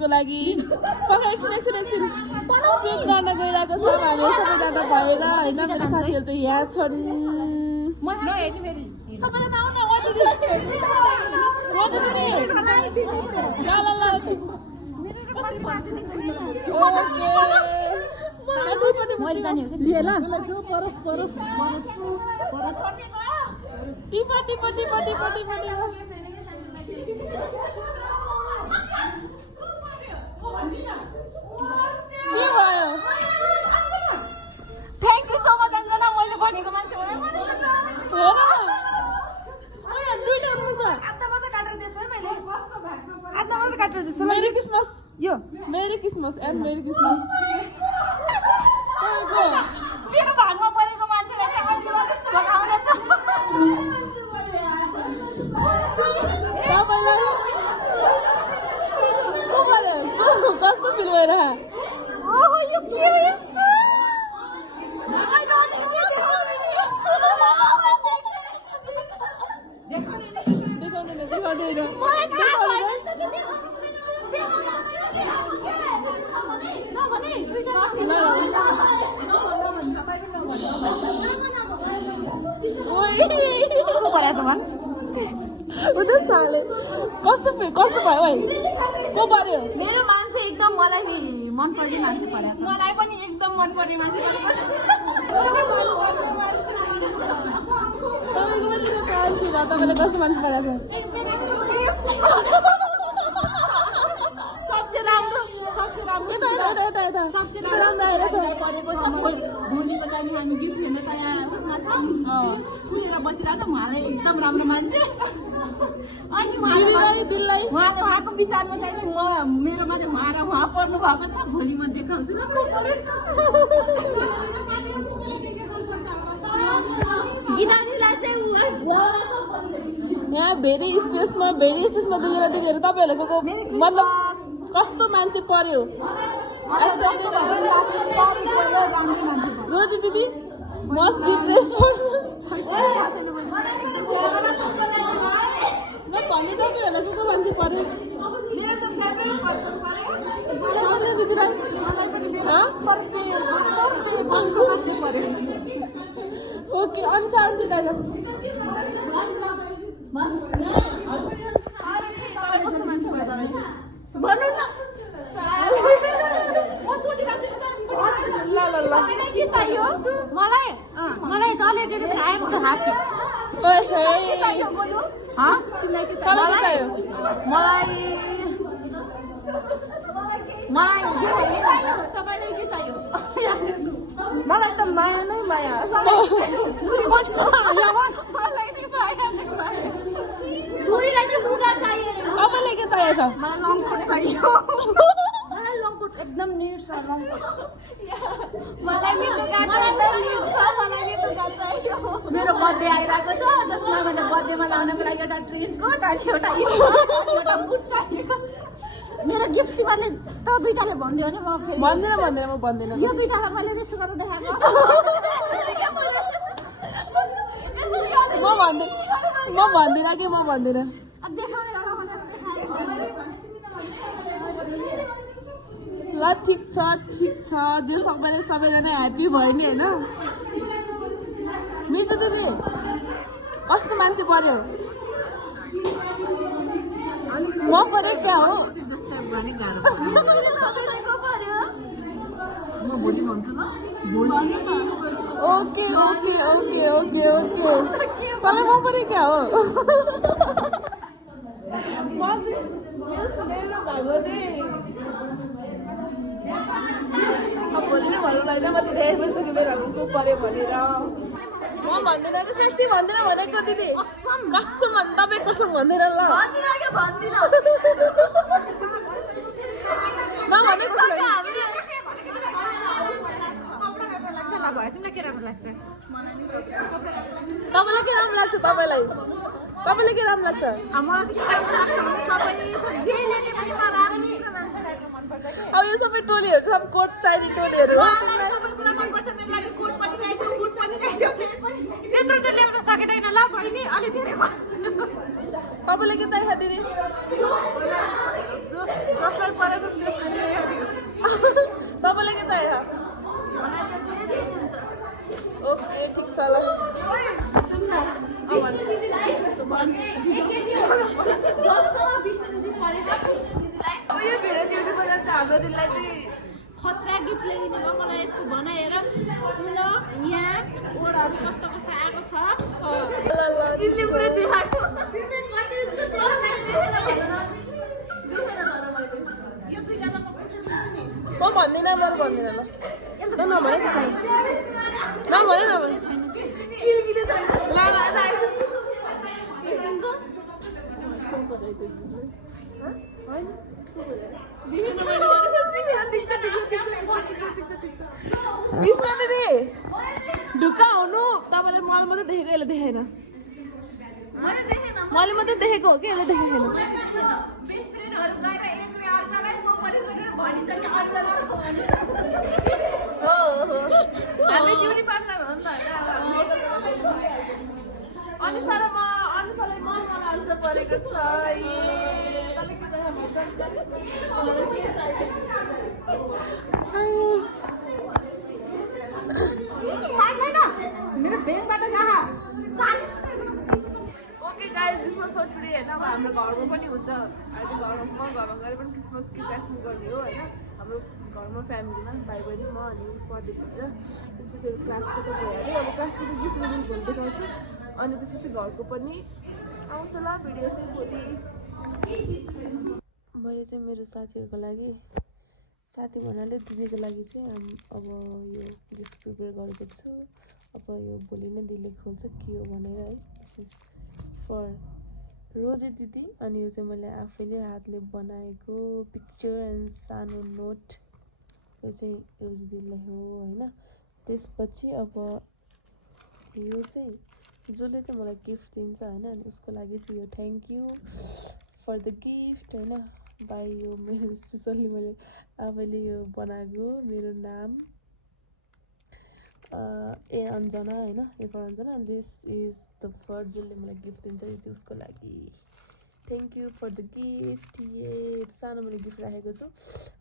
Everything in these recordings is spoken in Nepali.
ट्रिटको लागि एकछिन ट्रिट गर्न गइरहेको छ हामी सबैजना भएर होइन मेरो साथीहरू चाहिँ यहाँ छन् सबैजना आउन Thank you so much, Anjana. मैले भनेको मान्छे हो Merry Christmas. Yo, Merry Christmas and Merry Christmas. मेरो भागमा परेको मान्छेले चाहिँ मान्छेलाई त्यस्तो खाउने छ तपाईलाई कस्तो फिल भइरह ओहो यो के हो यस्तो देखाउने कस्तो भयो है को पर्यो मेरो मान्छे एकदम मलाई मन पर्ने मान्छे पर्यो मलाई पनि एकदम मन पर्ने मान्छे तपाईले कस्तो मान्छे पर्यो सबसे राम्रो परेको छ भोलिको चाहिँ हामी गीत हेर्न तयार कुरेर बसिरहेको छ उहाँलाई एकदम राम्रो मान्छे अनि उहाँले उहाँको विचारमा चाहिँ मेरोमा चाहिँ उहाँ र उहाँ पर्नु भएको छ भोलि म देखाउँछु यहाँ भेरी स्ट्रेसमा देखेर तपाईँहरूको मतलब कस्तो मान्छे पर्यो रोजी दिदी मोस्ट डिप्रेस पर्सन भन्ने तपाईँहरूलाई को मान्छे पर्यो दिदीलाई ओके अन्सा दादा भन्नु न के चाहियो मलाई दले दिएर आई एम सो ह्यापी मलाई के चाहियो मलाई त माया नै माया तपाईँलाई के चाहिएको छ मलाई लङकोट एकदम न्यू छ मेरो बर्थडे आइरहेको छ त्यसमा मैले बर्थडेमा लाउनको लागि एउटा ड्रेस कोट अनि एउटा मेरो गिफ्ट तिमीले त दुईटाले भनिदियो भने म फेरि भन्दिनँ म भन्दिनँ यो दुईटालाई मैले त्यसो गरेर देखाएको म भन्दिनँ कि म भन्दिनँ देखाउने होला भनेर देखाएँ ल ठिक छ जे सबैजना ह्याप्पी भयो नि होइन मिजु दिदी कस्तो मान्छे पर्यो म परे क्या हो ओके तँलाई म परे क्या हो म भन्दिनँ कि साँच्ची भन्दिनँ भनेको दिदी कसम भन्नु तपाईँ कसम भन्दैन ल तपाईँलाई के राम्रो लाग्छ तपाईँलाई के राम्रो लाग्छ अब यो सबै टोलीहरू सब कोट चाहिने टोलीहरू तपाईँलाई के चाहिन्छ दिदी जसलाई परेको हाम्रो दिदीलाई चाहिँ खतरा गिफ्ट ल्याइदिनु भयो मलाई यसको भनाएर सुन यहाँ ओडाहरू कस्तो कस्तो आएको छ यिनले पुरै देखाएको म भन्दिनँ मैले भन्दिनँ ल नभने त्यसै नभने विष्णु दिदी ढुक्का हुनु तपाईँले मैले मात्रै देखेको यसले देखेन मैले मात्रै देखेको हो कि यसले देखेको हामी ड्युटी पार्टनर हो नि त होइन अनुसारमा अनुसारलाई मनमा लान्छ परेको छ मेरो ब्याङ्कबाट ओके गाइस क्रिसमस टुडे होइन अब हाम्रो घरमा पनि हुन्छ अहिले घरमा गएर पनि क्रिसमस प्याकिङ गर्ने हो होइन हाम्रो घरमा फ्यामिलीमा भाइ बहिनी म अनि पढ्दै हुन्छ त्यसपछि क्लासको त भयो अरे अब क्लासको चाहिँ गिफ्ट रिलिज भोलि देखाउँछु अनि त्यसपछि घरको पनि आउँछ ल भिडियो चाहिँ भोलि मैले चाहिँ मेरो साथीहरूको लागि साथी भन्नाले दिदीको लागि चाहिँ अब यो गिफ्ट प्रिपेयर गरेको छु अब यो भोलि नै दिदीले खोल्छ के हो भनेर है दिस इज फर रोजी दिदी अनि यो चाहिँ मैले आफैले हातले बनाएको पिक्चर एन्ड सानो नोट यो चाहिँ रोजी दिदीलाई हो होइन त्यसपछि अब यो चाहिँ जसले चाहिँ मलाई गिफ्ट दिन्छ होइन अनि उसको लागि चाहिँ यो thank you for the gift होइन बाई यो मेरो स्पेसल्ली मैले आफैले यो बनाएको मेरो नाम ए अन्जना होइन A for Anjana this is the for जसले मलाई गिफ्ट दिन्छ यो चाहिँ उसको लागि thank you for the gift ए सानो मैले गिफ्ट राखेको छु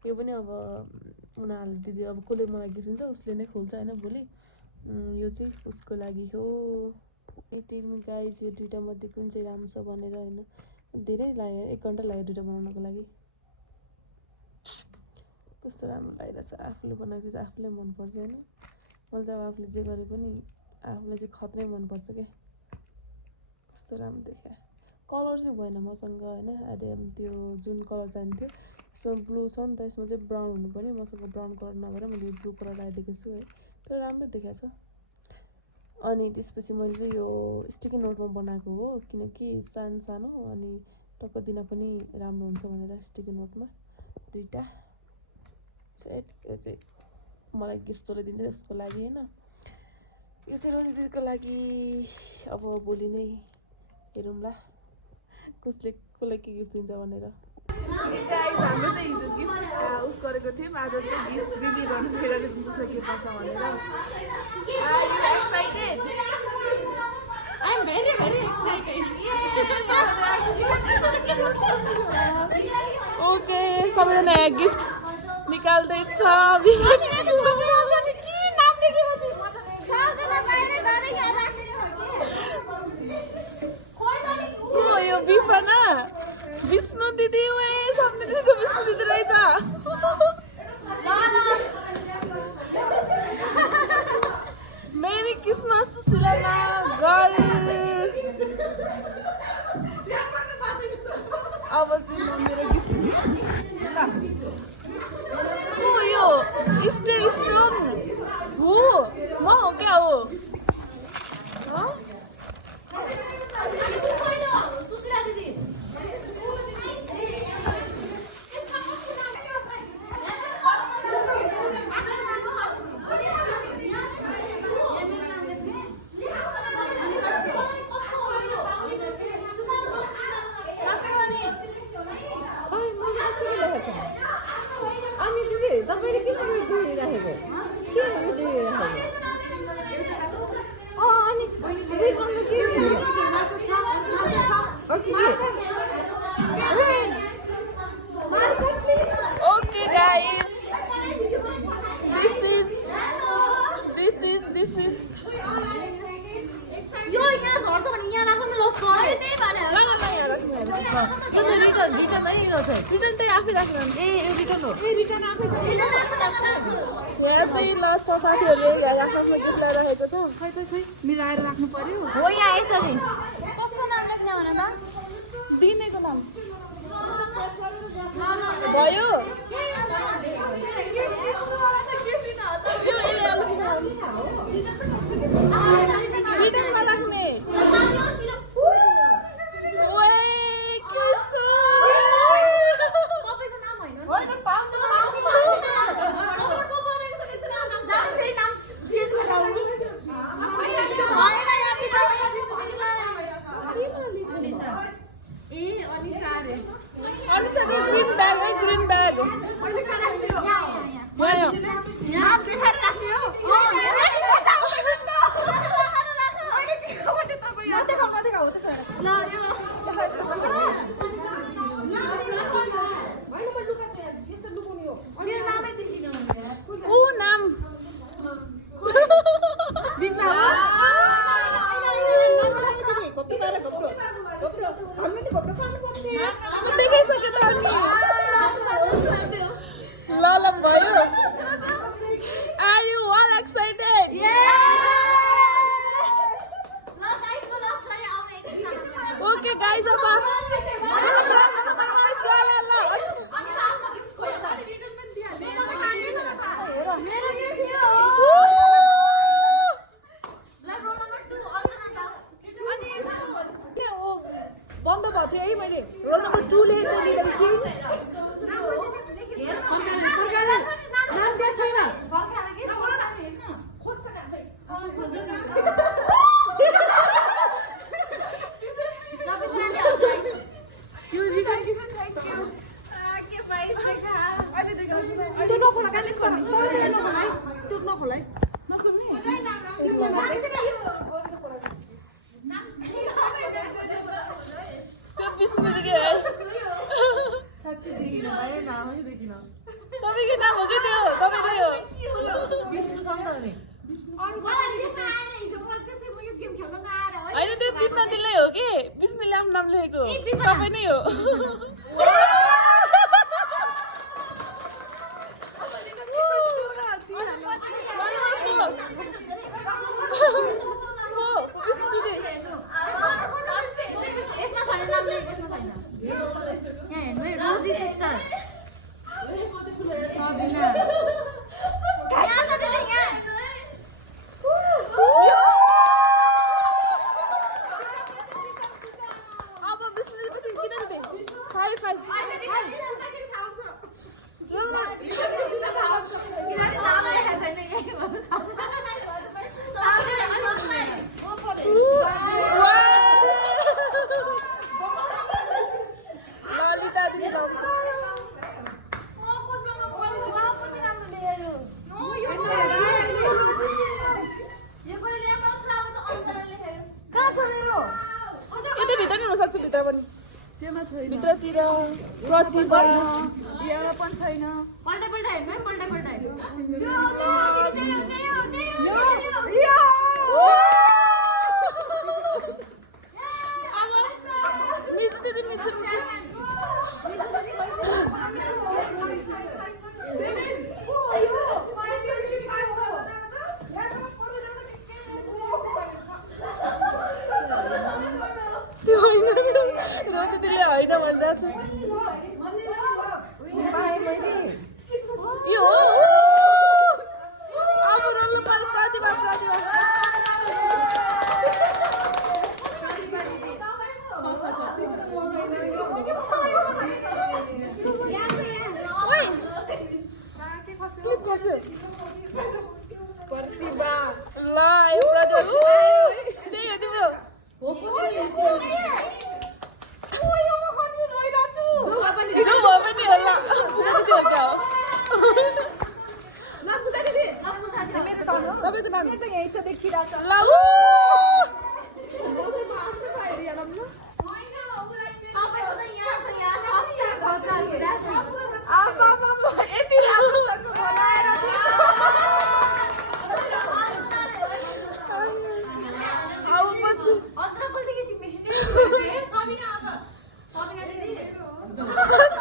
यो पनि अब उनीहरूले दिदी अब कसले मलाई गिफ्ट दिन्छ उसले नै खोल्छ होइन भोलि यो चाहिँ उसको लागि हो यति गाइज यो दुइटा मध्ये कुन चाहिँ राम्रो छ भनेर होइन धेरै लाग्यो 1 घन्टा लाग्यो दुइटा बनाउनको लागि कस्तो राम्रो लागिरहेछ आफूले बनाएको चाहिँ आफूलाई मनपर्छ होइन मैले त अब आफूले जे गरे पनि आफूलाई चाहिँ खत्रै मनपर्छ क्या कस्तो राम्रो देख्यो कलर चाहिँ भएन मसँग होइन अहिले त्यो जुन कलर चाहिन्थ्यो यसमा ब्लू छ नि त यसमा चाहिँ ब्राउन हुनुपर्ने मसँग ब्राउन कलर नभएर मैले ब्लू कलर लगाइदिएको छु है तर राम्रो देखाएको छ अनि त्यसपछि मैले चाहिँ यो स्टिकी नोटमा बनाएको हो किनकि सानो अनि टक्क दिन पनि राम्रो हुन्छ भनेर स्टिकी नोटमा दुईटा सेट यो चाहिँ मलाई गिफ्ट जसले दिन्छ उसको लागि होइन यो चाहिँ रोजी दिदीको लागि अब भोलि नै हेरौँला कसले कसलाई के गिफ्ट दिन्छ भनेर गाइस हाम्रो चाहिँ हिजो गिफ्ट उस गरेको थियौँ आज चाहिँ गिफ्ट रिभिल गर्नु फेरि कसलाई के पर्छ भनेर I'm very excited. ओके सबैजना गिफ्ट निकाल्दैछ यो बिफना विष्णु दिदी सबले दिदीको विष्णु दिदी रहेछ मेरी क्रिसमस सुशीला गर्ल अब चाहिँ मेरो गिफ्ट यो स्टेल स्ट्रङ हो म हो क्या हो Okay guys, this is यो यहाँ झर्छ भने यहाँ राख्नु न लस गरे त्यही भएर रिटर्न नै रहेछ रिटर्न चाहिँ आफै कफी राख्नु ए रिटर्न हो यहाँ चाहिँ लास्ट साथीहरूले आफ्नो गिफ्ट ल्याएर राखेको छ खै मिलाएर राख्नु पर्यो हो यहाँ यसरी कस्तो नाम लेख्ने भने त दिनेको नाम भयो रिटर्नमा राख्ने ग्रीन बैग ललम भयो are you all excited okay guys अब बन्द भएको थियो है मैले रोल नम्बर 2 लेखेको छु लिएपछि तपाईँको नाम हो कि त्यो तपाईँले हो होइन त्यो बिचमा त्यसले हो कि विष्णुले आफ्नो नाम लेखेको तपाईँ नै हो रोजी सिस्टर अब विष्णुले पछि किन दिए 5 ललिता दिदी यतै भित्र नि हुनसक्छ भित्र पनि भित्रतिर प्रतिभा यहाँ पनि छैन पल्टा हेर्नु है पल्टा मिस दिदी मिस रोज दिदीले होइन भनिरहेको छु यो अब रोल्नु पर्यो प्रतिभा प्रतिभा ल यो प्रतिभा त्यही हो तिम्रो जो भए पनि होला तपाईँको नाम यही छ देखिरहेको ल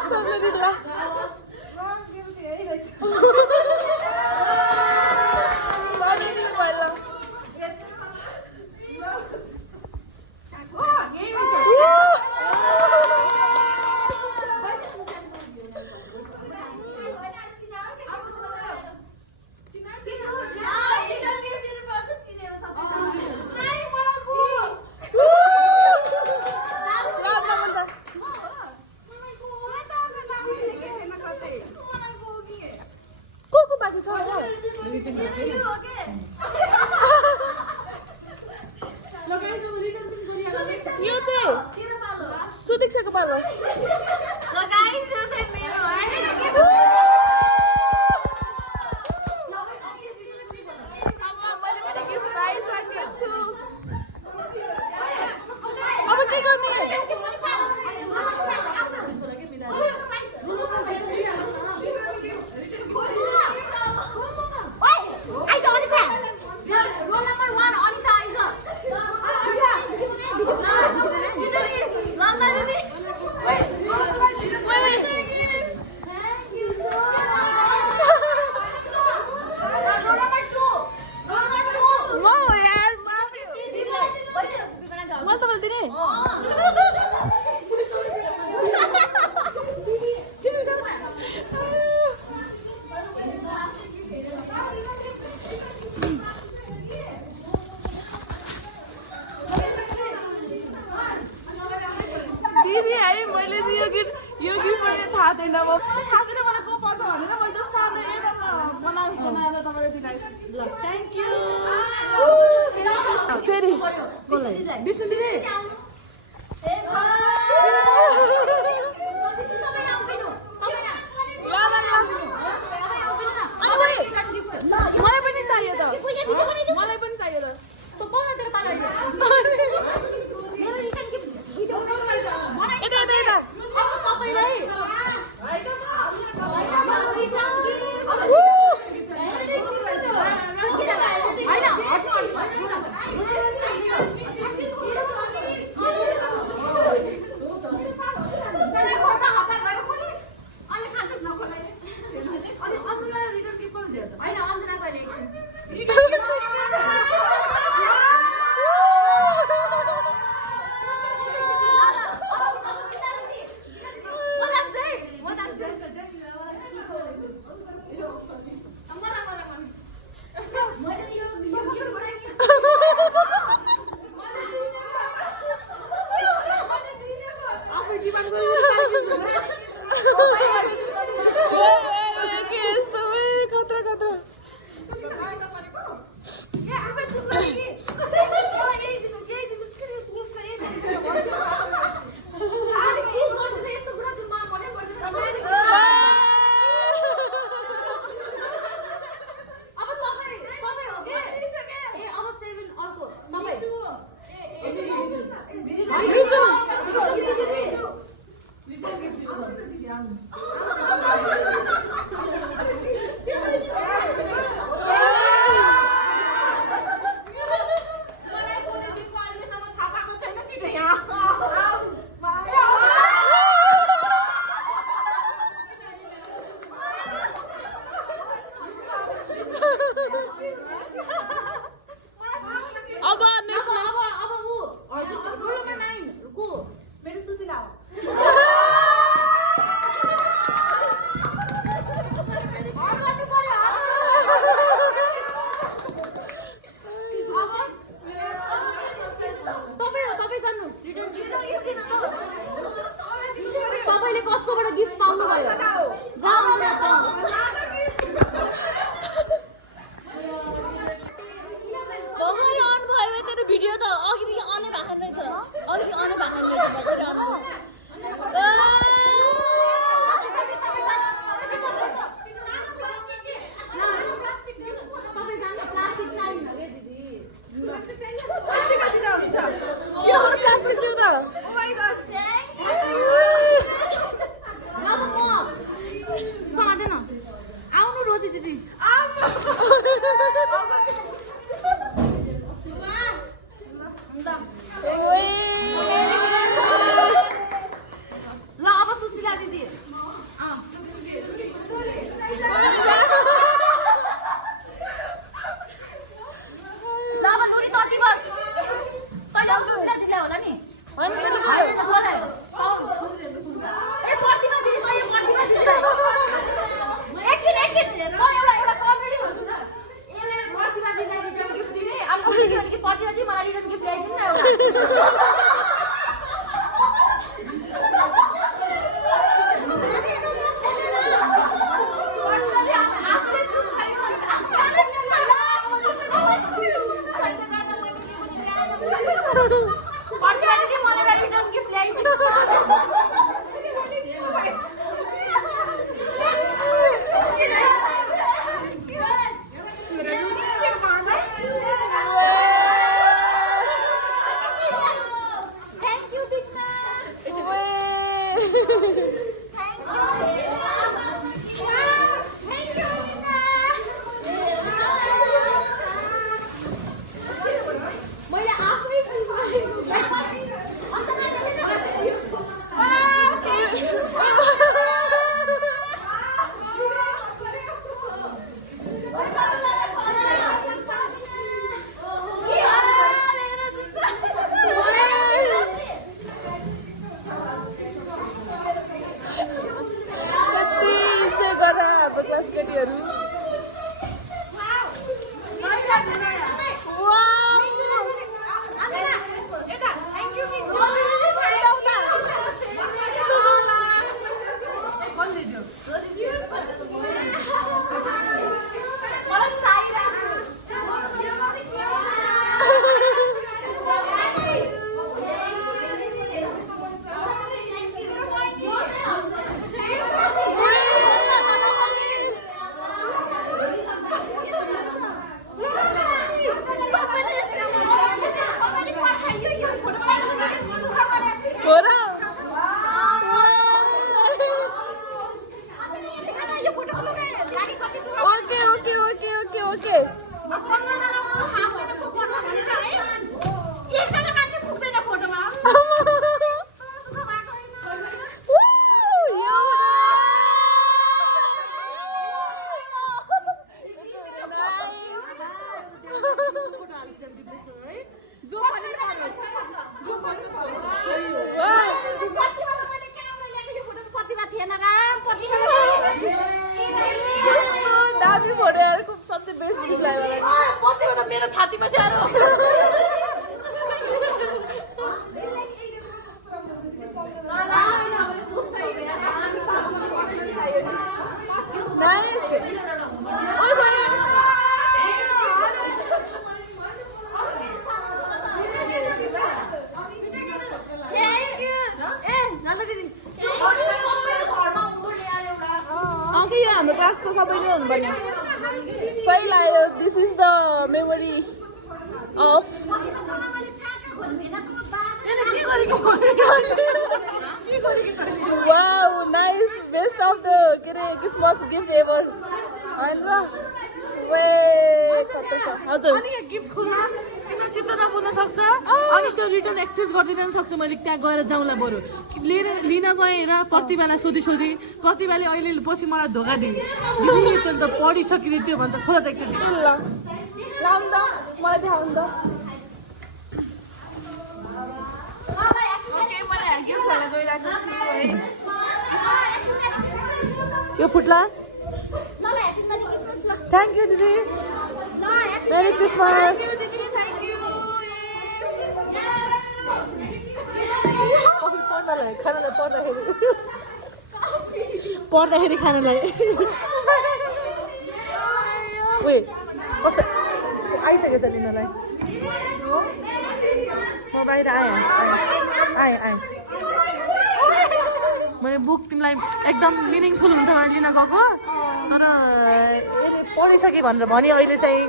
सबले दिला बाँकी छ हो यो चाहिँ सुदीक्षाको पालो अब के गर्ने एकछिन म एउटा कमेडी भन्छु त गिफ्टहरू दामी फोटो यार खूब सबसे बेस्ट गिफ्ट लाग्यो मलाई मेरो छातीमा थियो नाइस ओइ भाइ यो हाम्रो क्लासको सबैले हुनुपर्ने सही लाग्यो this is the memory of wow nice best of the के अरे क्रिसमस गिफ्ट एभर होइन र वे कस्तो छ हजुर गिफ्ट खोला चित्त नपुग्न सक्छ अनि त्यो रिटर्न एक्सचेन्ज गरिदिन सक्छु मैले त्यहाँ गएर जाउँला बरु लिन गएँ र प्रतिभालाई सोधी प्रतिभाले अहिले पछि मलाई धोका दिए त पढिसकिने त्यो भन्छ खोला त एकचोटि ल लाउँ त मलाई देखाउनु त यो फुट्ला थ्याङ्क यू दिदी मेरी क्रिसमस खानालाई पढ्दाखेरि खानालाई उयो कस्तो आइसकेछ लिनलाई म बाहिर आएँ मैले बुक तिमीलाई एकदम मिनिङफुल हुन्छ भनेर लिन गएको तर यसले पढिसकेँ भनेर भन्यो अहिले चाहिँ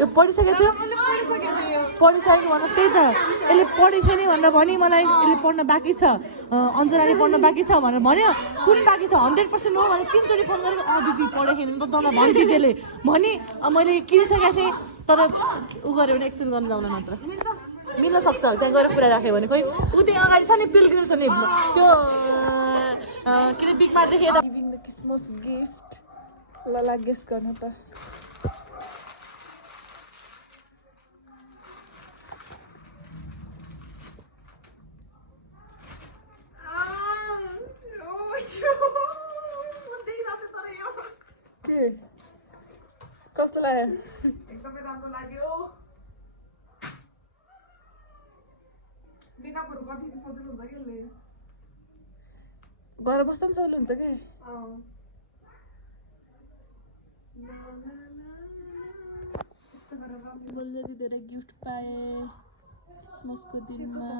यो पढिसकेको थियो पढिसकेको भनेर त्यही त यसले पढेछ नि भनेर भन्यो मलाई यसले पढ्न बाँकी छ अञ्जनाले पढ्न बाँकी छ भनेर भन्यो कुन बाँकी छ 100% हो भनेर 3 चोटि फोन गरेको दिदी पढेको नि त तँलाई भन्थेँ त्यसले भने मैले किनिसकेको थिएँ तर उ गऱ्यो भने एक्सचेन्ज गर्नु जाउन नत्र मिल्न सक्छ त्यहाँ गएर कुरा राख्यो भने खोइ ऊ त्यहाँ अगाडि छ नि पिलग्रिम्स छ नि त्यो के अरे बिग मार्ट देखेर गिभिङ द क्रिसमस गिफ्ट ल गेस गर्न त कस्तो लाग्यो एकदमै राम्रो लाग्यो बिनापुर कति सजिलो हुन्छ कि यसले घर बस्दा पनि सजिलो हुन्छ कि मैले धेरै गिफ्ट पाएँ क्रिसमसको दिनमा